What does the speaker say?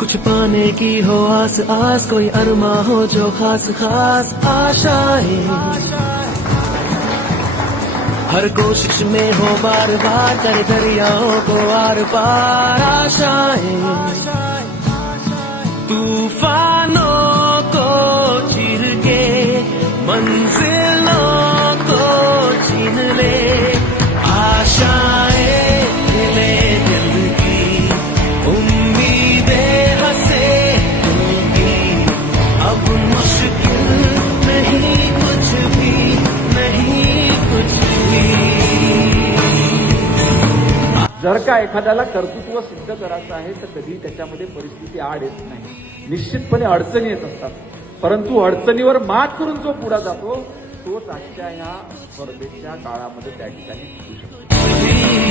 कुछ पाने की हो आस आस, कोई अरमा हो जो खास खास आशाएं, हर कोशिश में हो बार बार कर दरियाओं को आर पार आशाएं, तूफानों को चीर के मंजिलों को छीन ले, आशाएं खिले दिल की, उम्मीदें हंसे दिल की, अब मुश्किल नहीं कुछ भी, नहीं कुछ भी। जर का एखाद्याला कर्तृत्व सिद्ध करायचं आहे तर कधी त्याच्यामध्ये परिस्थिती आड येत नाही, निश्चितपणे अडचणी येत असतात, परंतु अडचणीवर मात करून जो पुढे जातो तोच आजच्या ह्या स्पर्धेच्या काळामध्ये त्या ठिकाणी शिकू शकतो.